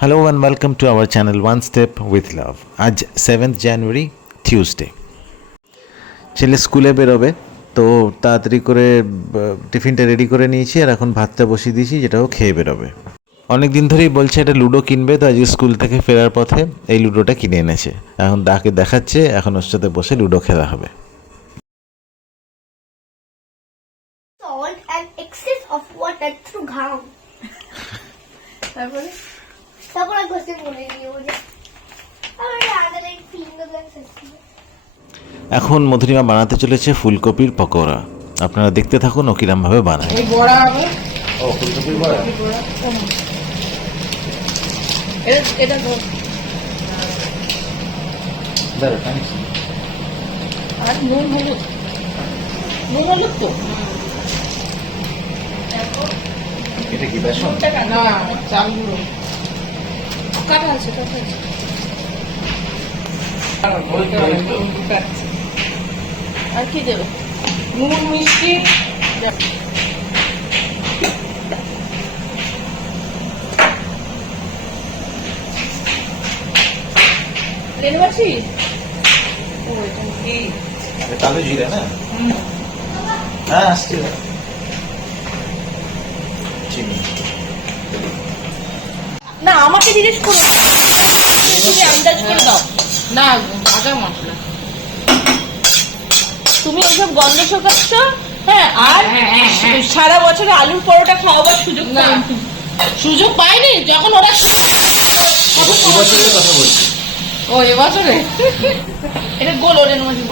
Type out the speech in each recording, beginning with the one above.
Hello and welcome to our channel one step with love. আজ 7th জানুয়ারি, Tuesday. ছেলে স্কুলে বেরোবে, তো তাড়াতাড়ি করে টিফিনটা রেডি করে নিয়েছি, আর এখন ভাতটা বসিয়ে দিয়েছি, যেটাও খেয়ে বেরোবে। অনেক দিন ধরেই বলছে একটা লুডো কিনবে, তো আজকে স্কুল থেকে ফেরার পথে এই লুডোটা কিনে এনেছে। এখন তাকে দেখাচ্ছে, এখন ওর সাথে বসে লুডো খেলা হবে। Salt and excess of water through ঘাম। তারপরে কোশ্চেন বলে দিও যে আমরা আগে ফিঙ্গার লাইন করছি। এখন মধুরিমা বানাতে চলেছে ফুলকপির পকোড়া। আপনারা দেখতে থাকুন ও কিরমভাবে বানায়। এই বড়া হবে। ও ফুলকপির বড়া। এটা ধর। দাঁড়া কানেক্ট। আর নুন হলুদ তো। এটা কি বেসন? না, চাল গুঁড়ো। কাটা আছে। আর কি দেবে? নুন, মিষ্টি। লেনবাসি? ও এটা কি? কালো জিরা না? হ্যাঁ আসছে। চিনি না, আমাকে জিজ্ঞেস করো, তুমি আন্দাজ করে দাও। না, আদা মশলা। তুমি ওইসব গন্ধ শোকাচ্ছ। হ্যাঁ, আর সারা বছরে আলুর পরোটা খাওয়াবার সুযোগ পাইনি যখন ওরা এবছরের কথা বলছি। ও এবছরে এটা গোলো রেনুমাসি,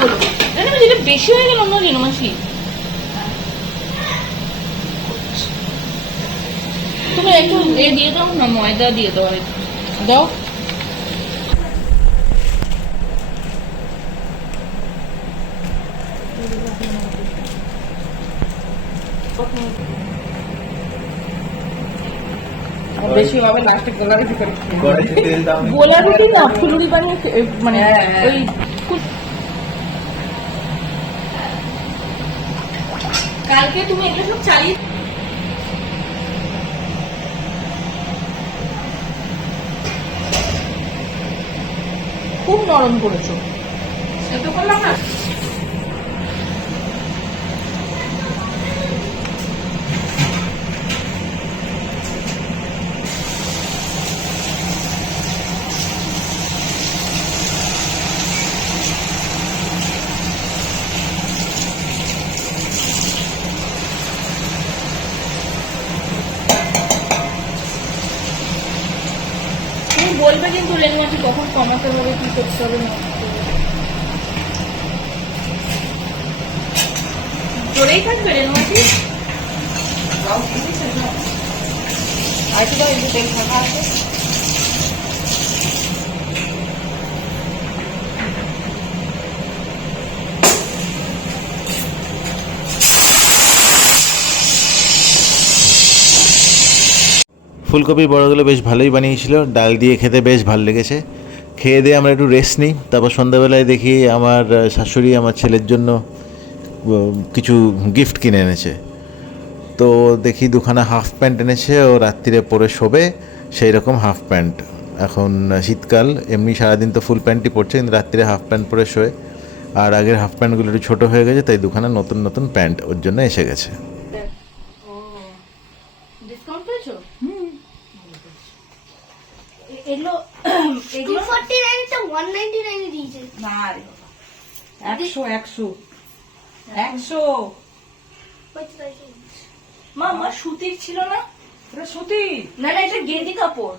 এটা বেশি হয়ে গেল না রেনুমাসি? তুমি একটু দিয়ে দাও না, ময়দা দিয়ে দাও। দাও। বেশি হবে লাস্টে গোলা রুটি করে। গোলা রুটি না, ফুলুরি বানিয়ে মানে ওই কালকে তুমি এগুলো সব চালিয়ে খুব নরম করেছো। সেটা করলাম না। তুমি বলবে কিন্তু লেনমাটি কখন কমাতে হবে, কি করতে হবে না করতে হবে। জোরেই থাকবে লেনমাটি। আর কি দাও, একটু তেল থাকা আছে। ফুলকপির বড়াগুলো বেশ ভালোই বানিয়েছিল, ডাল দিয়ে খেতে বেশ ভালো লেগেছে। খেয়ে দিয়ে আমরা একটু রেস্ট নিই, তারপর সন্ধ্যাবেলায় দেখি আমার শাশুড়ি আমার ছেলের জন্য কিছু গিফট কিনে এনেছে। তো দেখি দুখানা হাফ প্যান্ট এনেছে, ও রাত্রিরে পরে শোবে সেই রকম হাফ প্যান্ট। এখন শীতকাল, এমনি সারাদিন তো ফুল প্যান্টই পরছে, কিন্তু রাত্রিরে হাফ প্যান্ট পরে শোয়। আর আগের হাফ প্যান্টগুলো একটু ছোটো হয়ে গেছে, তাই দুখানা নতুন নতুন প্যান্ট ওর জন্য এসে গেছে। ডিসকাউন্ট পেয়েছো? এগুলো 249 টা 199 এ দিয়েছে। না রে বাবা, 100 মা সুতির ছিল না? এটা সুতির না, এটা গেঞ্জি কাপড়।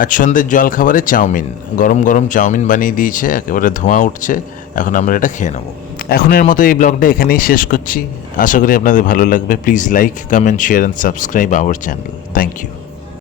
আজ সন্ধ্যের জল খাবারে চাউমিন, গরম গরম চাউমিন বানিয়ে দিয়েছে, একেবারে ধোঁয়া উঠছে। এখন আমরা এটা খেয়ে নেবো। এখনের মতো এই ব্লগটা এখানেই শেষ করছি। আশা করি আপনাদের ভালো লাগবে। Please like, comment, share and subscribe our channel. Thank you.